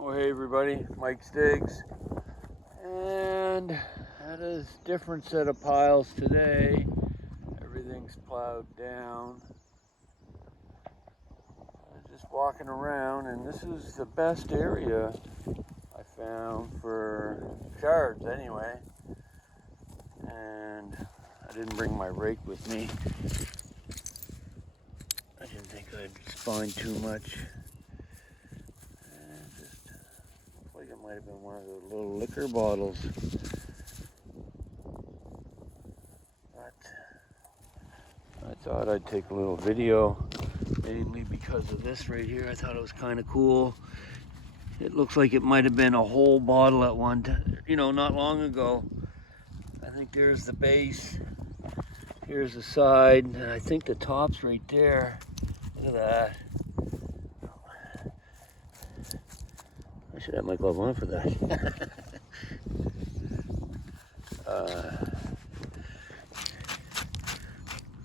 Oh hey everybody, Mike Stiggs, and had a different set of piles today. Everything's plowed down. I'm just walking around, and this is the best area I found for shards anyway. And I didn't bring my rake with me. I didn't think I'd find too much. It might have been one of the little liquor bottles, but I thought I'd take a little video, mainly because of this right here. I thought it was kind of cool. It looks like it might have been a whole bottle at one time, not long ago. I think there's the base, here's the side, and I think the top's right there. Look at that. I should have my glove on for that.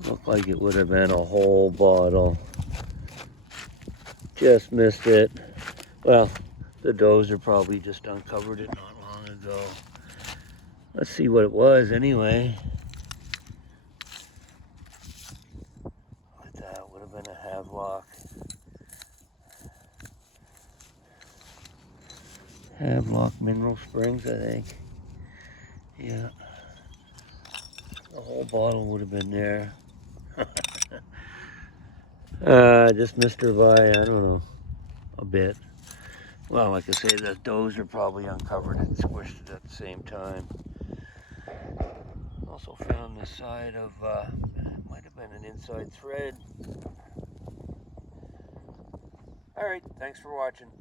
Looked like it would have been a whole bottle. Just missed it. Well, the dozer probably just uncovered it not long ago. Let's see what it was anyway. Look at that, would have been a Havelock. Havelock Mineral Springs, I think. Yeah. The whole bottle would have been there. Just missed her by, I don't know, a bit. Well, like I say, the dozer probably uncovered it and squished it at the same time. Also found this side of, might have been an inside thread. Alright, thanks for watching.